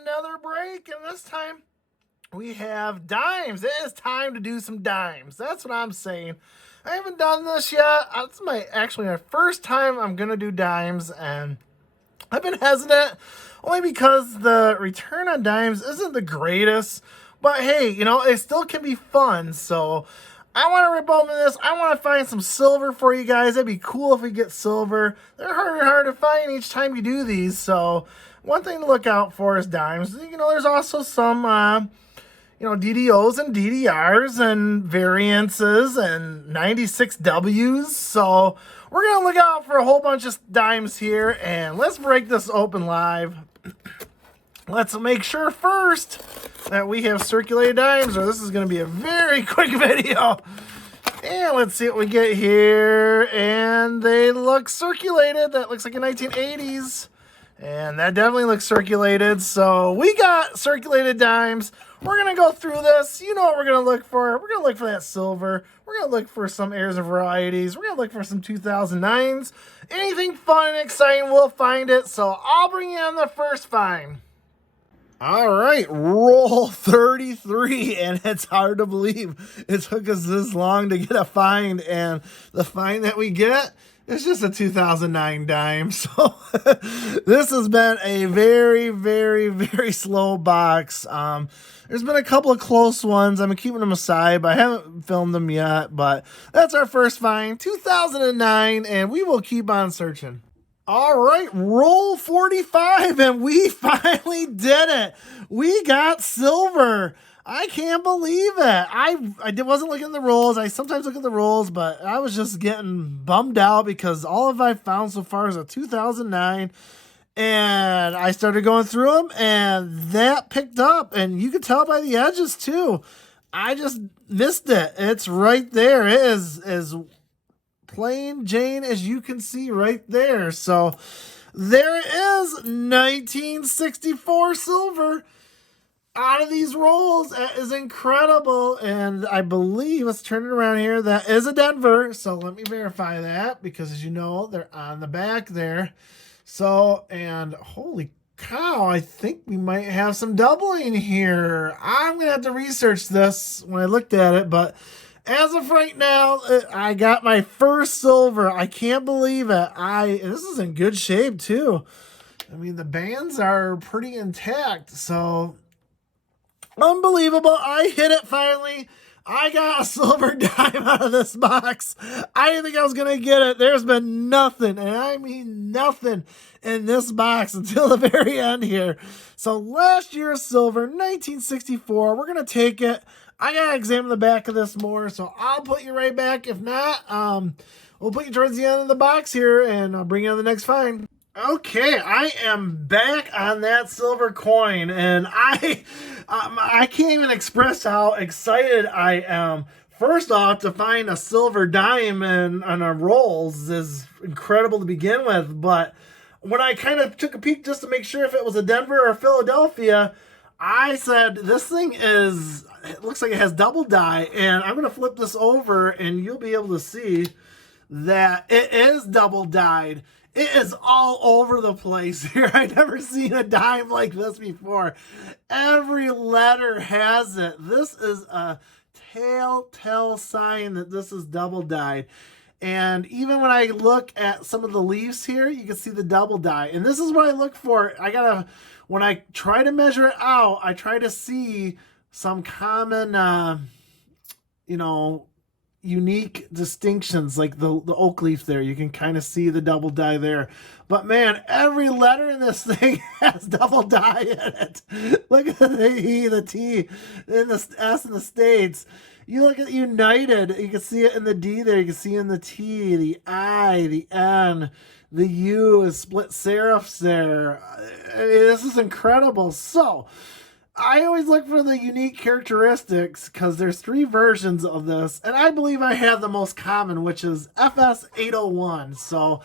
another break, and this time we have dimes. It is time to do some dimes. That's what I'm saying. I haven't done this yet. It's actually my first time I'm gonna do dimes, and I've been hesitant only because the return on dimes isn't the greatest. But hey, it still can be fun. So I want to rip open this. I want to find some silver for you guys. It'd be cool if we get silver. They're harder and harder to find each time you do these. So one thing to look out for is dimes. There's also some, DDOs and DDRs and variances and 96Ws. So we're going to look out for a whole bunch of dimes here. And let's break this open live. Let's make sure first that we have circulated dimes, or this is going to be a very quick video. And let's see what we get here. And they look circulated. That looks like a 1980s. And that definitely looks circulated. So we got circulated dimes. We're going to go through this. You know what we're going to look for. We're going to look for that silver. We're going to look for some heirs of varieties. We're going to look for some 2009s. Anything fun and exciting, we'll find it. So I'll bring you on the first find. All right, roll 33, and it's hard to believe it took us this long to get a find, and the find that we get is just a 2009 dime. So this has been a very, very, very slow box. There's been a couple of close ones. I'm keeping them aside, but I haven't filmed them yet. But that's our first find, 2009, and we will keep on searching. All right, roll 45, and we finally did it. We got silver. I can't believe it. I wasn't looking at the rolls. I sometimes look at the rolls, but I was just getting bummed out because all of I found so far is a 2009, and I started going through them, and that picked up, and you could tell by the edges too. I just missed it. It's right there. It is as plain Jane as you can see right there. So there is 1964 silver out of these rolls. That is incredible. And I believe, let's turn it around here, that is a Denver. So let me verify that, because as you know, they're on the back there. So, and holy cow, I think we might have some doubling here. I'm gonna have to research this when I looked at it, but as of right now, I got my first silver. I can't believe it. This is in good shape too. I mean, the bands are pretty intact, so unbelievable. I hit it finally. I got a silver dime out of this box. I didn't think I was going to get it. There's been nothing, and I mean nothing, in this box until the very end here. So last year's silver, 1964. We're going to take it. I got to examine the back of this more, so I'll put you right back. If not, we'll put you towards the end of the box here, and I'll bring you on the next find. Okay, I am back on that silver coin, and I can't even express how excited I am. First off, to find a silver dime on our rolls is incredible to begin with, but when I kind of took a peek just to make sure if it was a Denver or Philadelphia, I said, this thing it looks like it has double die, and I'm going to flip this over, and you'll be able to see that it is double dyed. It is all over the place here. I've never seen a dime like this before. Every letter has it. This is a telltale sign that this is double dyed. And even when I look at some of the leaves here, you can see the double dye. And this is what I look for. When I try to measure it out, I try to see some common, unique distinctions, like the oak leaf there. You can kind of see the double dye there. But man, every letter in this thing has double dye in it. Look at the E, the T, and the S in the States. You look at United, you can see it in the D there. You can see in the T, the I, the N, the U is split serifs there. I mean, this is incredible. So I always look for the unique characteristics because there's 3 versions of this, and I believe I have the most common, which is FS801. So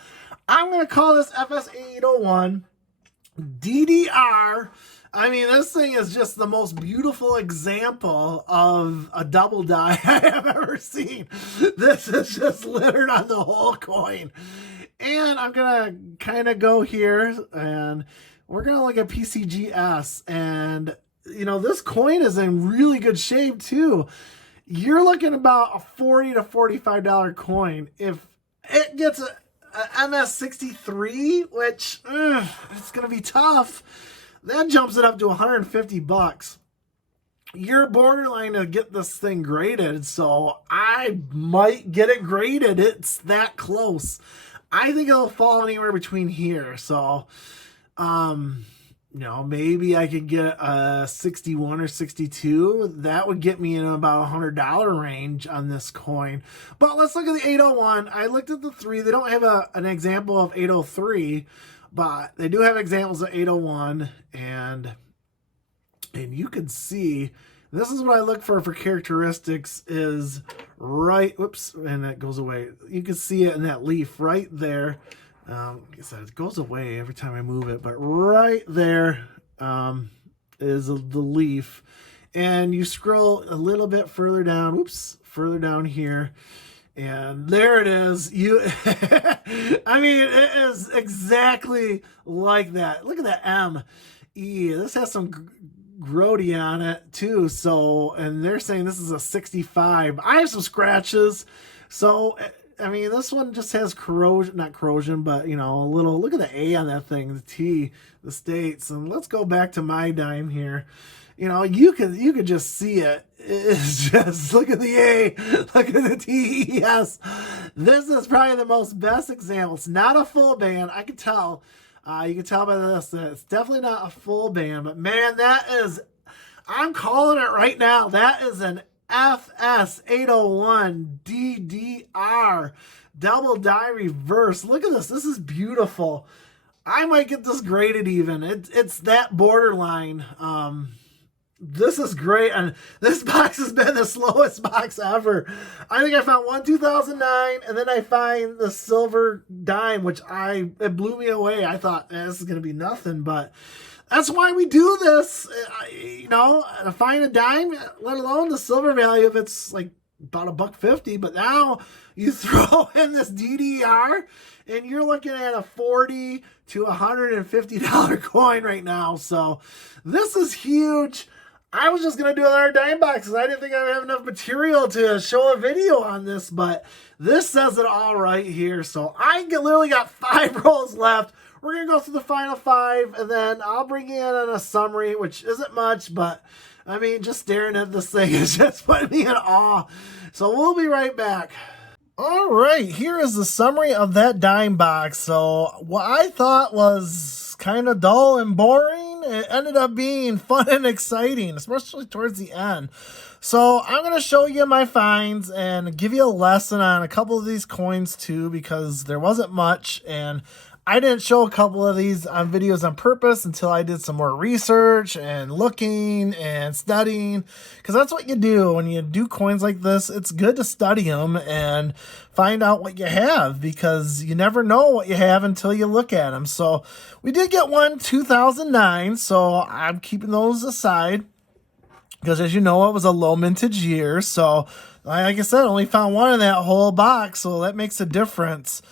I'm going to call this FS801 DDR. I mean, this thing is just the most beautiful example of a double die I have ever seen. This is just littered on the whole coin. And I'm going to kind of go here, and we're going to look at PCGS. And, you know, this coin is in really good shape too. You're looking about a $40 to $45 coin. If it gets a MS63, which it's going to be tough, that jumps it up to $150. You're borderline to get this thing graded, so I might get it graded. It's that close. I think it'll fall anywhere between here. So, you know, maybe I could get a 61 or 62. That would get me in about $100 range on this coin. But let's look at the 801. I looked at the 3. They don't have an example of 803, but they do have examples of 801. And you can see, this is what I look for characteristics is right, whoops, and that goes away. You can see it in that leaf right there. Like I said, it goes away every time I move it, but right there is the leaf. And you scroll a little bit further down, whoops, further down here, and there it is. I mean, it is exactly like that. Look at that M. E. This has some grody on it too. So, and they're saying this is a 65. I have some scratches. So, I mean, this one just has corrosion, not corrosion, but, you know, a little, look at the A on that thing, the T, the states. And let's go back to my dime here. You know, you could just see it. It's just, look at the A, look at the T, yes. This is probably the most best example. It's not a full band, I can tell. You can tell by this that it's definitely not a full band, but man, that is, I'm calling it right now. That is an FS801 DDR double die reverse. Look at this. This is beautiful. I might get this graded even. It's that borderline. This is great. And this box has been the slowest box ever. I think I found one 2009, and then I find the silver dime, which it blew me away. I thought this is going to be nothing, but that's why we do this. You know, to find a dime, let alone the silver value if it's like about $1.50. But now you throw in this DDR, and you're looking at a $40 to $150 coin right now. So this is huge. I was just going to do another dime box because I didn't think I would have enough material to show a video on this, but this says it all right here. So I literally got 5 rolls left. We're going to go through the final 5, and then I'll bring you in on a summary, which isn't much, but I mean, just staring at this thing is just putting me in awe. So we'll be right back. All right, here is the summary of that dime box. So what I thought was kind of dull and boring, it ended up being fun and exciting, especially towards the end. So I'm going to show you my finds and give you a lesson on a couple of these coins too, because there wasn't much, and I didn't show a couple of these on videos on purpose until I did some more research and looking and studying, because that's what you do when you do coins like this. It's good to study them and find out what you have, because you never know what you have until you look at them. So we did get one 2009, so I'm keeping those aside because, as you know, it was a low mintage year. So like I said, I only found one in that whole box, so that makes a difference.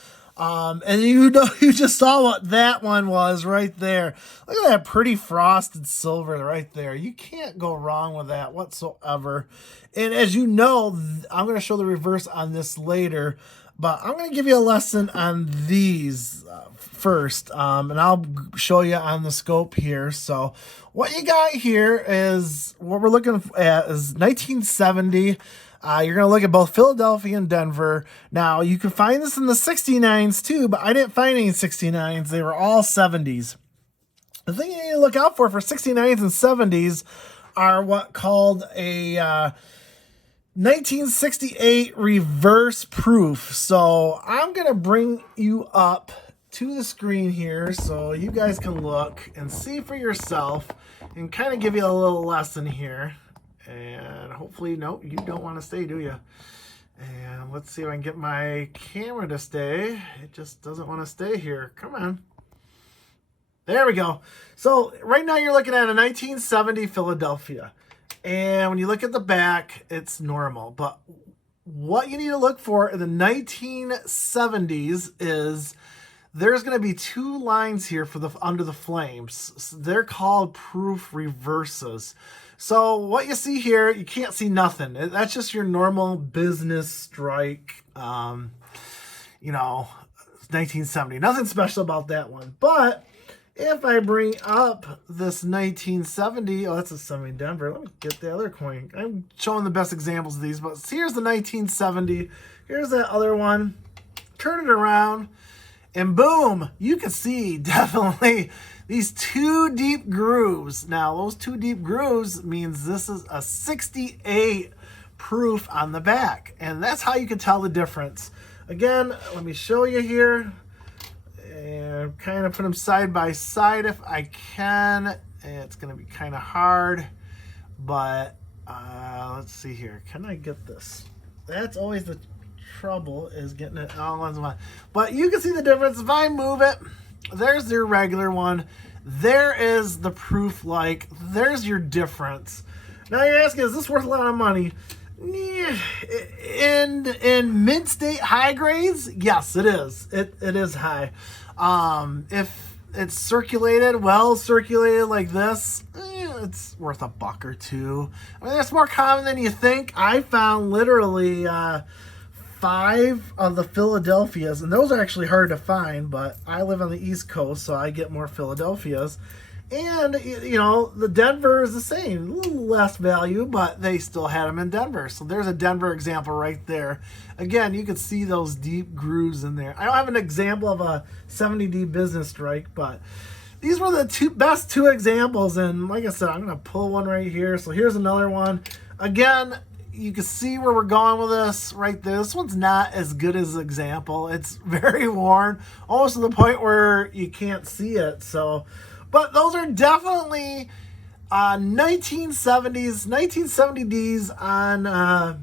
And you know, you just saw what that one was right there. Look at that pretty frosted silver right there. You can't go wrong with that whatsoever. And as you know, I'm going to show the reverse on this later, but I'm going to give you a lesson on these first. And I'll show you on the scope here. So what you got here is, what we're looking at is 1970. You're going to look at both Philadelphia and Denver. Now, you can find this in the 69s too, but I didn't find any 69s. They were all 70s. The thing you need to look out for 69s and 70s are what called a 1968 reverse proof. So I'm going to bring you up to the screen here so you guys can look and see for yourself and kind of give you a little lesson here. And hopefully, no, you don't want to stay, do you? And let's see if I can get my camera to stay. It just doesn't want to stay here. Come on. There we go. So right now you're looking at a 1970 Philadelphia. And when you look at the back, it's normal. But what you need to look for in the 1970s is there's going to be two lines here for the under the flames. They're called proof reverses. So what you see here, you can't see nothing. That's just your normal business strike, 1970. Nothing special about that one. But if I bring up this 1970, oh, that's a 70 Denver. Let me get the other coin. I'm showing the best examples of these, but here's the 1970. Here's that other one. Turn it around, and boom, you can see definitely these two deep grooves. Now, those two deep grooves means this is a 68 proof on the back, and that's how you can tell the difference. Again, let me show you here. And kind of put them side by side if I can. It's going to be kind of hard, but let's see here. Can I get this? That's always the trouble, is getting it all on one. But you can see the difference. If I move it, there's your regular one. There is the proof, like, there's your difference. Now you're asking, is this worth a lot of money? In mint state high grades, yes, it is. It is high. If it's circulated, well circulated like this, it's worth $1 or $2. I mean, that's more common than you think. I found literally 5 of the Philadelphias, and those are actually hard to find, but I live on the East Coast, so I get more Philadelphias. And, the Denver is the same. A little less value, but they still had them in Denver. So there's a Denver example right there. Again, you can see those deep grooves in there. I don't have an example of a 70D business strike, but these were the best two examples. And like I said, I'm going to pull one right here. So here's another one. Again, you can see where we're going with this right there. This one's not as good as the example. It's very worn, almost to the point where you can't see it. But those are definitely 1970Ds on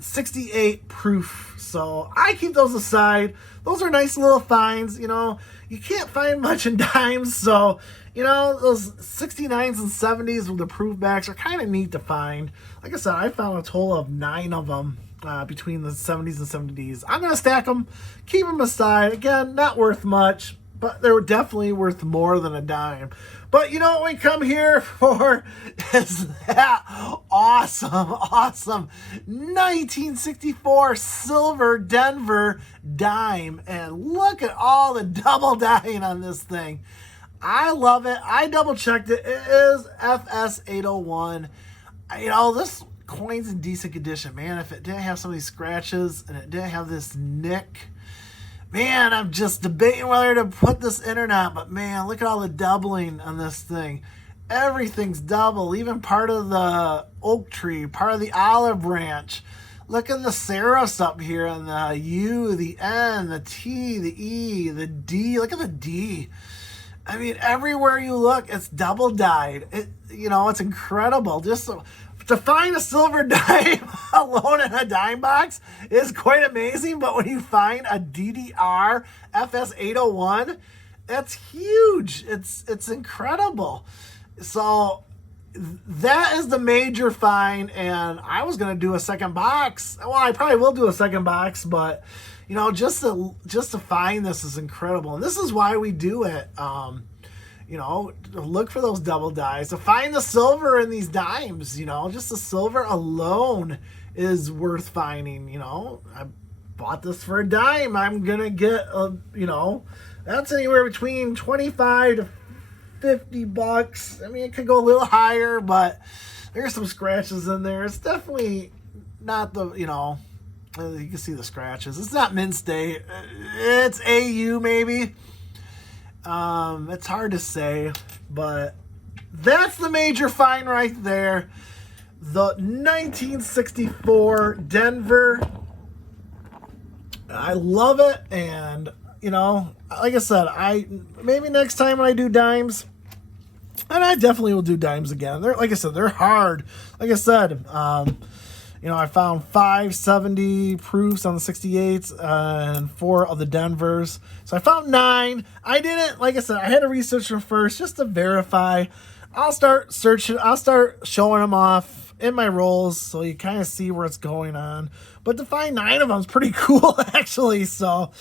68 proof. So I keep those aside. Those are nice little finds. You can't find much in dimes. So, those 69s and 70s with the proof backs are kind of neat to find. Like I said, I found a total of 9 of them between the 70s and 70Ds. I'm going to stack them, keep them aside. Again, not worth much, but they're definitely worth more than a dime. But what we come here for is that awesome 1964 silver Denver dime. And look at all the double dying on this thing. I love it. I double checked it. It is FS 801. This coin's in decent condition, man. If it didn't have some of these scratches and it didn't have this nick, man, I'm just debating whether to put this in or not. But man, look at all the doubling on this thing. Everything's double, even part of the oak tree, part of the olive branch. Look at the serifs up here on the U, the N, the T, the E, the D. Look at the D. I mean, everywhere you look, it's double dyed. It's incredible. Just to find a silver dime alone in a dime box is quite amazing. But when you find a DDR FS 801, that's huge. It's incredible. So that is the major find. And I was going to do a second box. Well, I probably will do a second box, but just to find this is incredible. And this is why we do it. Look for those double dies. To find the silver in these dimes, just the silver alone is worth finding. I bought this for a dime. I'm going to get, that's anywhere between 25 to 50 bucks. I mean, it could go a little higher, but there's some scratches in there. It's definitely not the, you can see the scratches. It's not mint state. It's AU maybe. It's hard to say, but that's the major find right there. The 1964 Denver. I love it. And, like I said, maybe next time when I do dimes, and I definitely will do dimes again. Like I said, they're hard. Like I said, I found 570 proofs on the 68s and 4 of the Denvers. So I found 9. I didn't, like I said, I had to research them first just to verify. I'll start searching. I'll start showing them off in my rolls so you kind of see where it's going on. But to find 9 of them is pretty cool, actually. So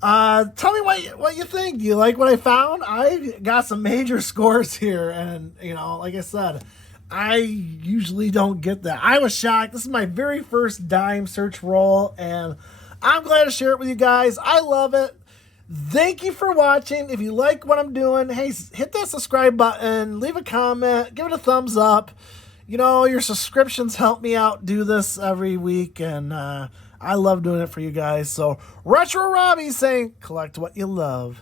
Tell me what you think. Do you like what I found? I got some major scores here, and like I said, I usually don't get that. I was shocked. This is my very first dime search roll, and I'm glad to share it with you guys. I love it. Thank you for watching. If you like what I'm doing, hey, hit that subscribe button, leave a comment, give it a thumbs up. Your subscriptions help me out do this every week, and I love doing it for you guys. So, Retro Robbie saying, collect what you love.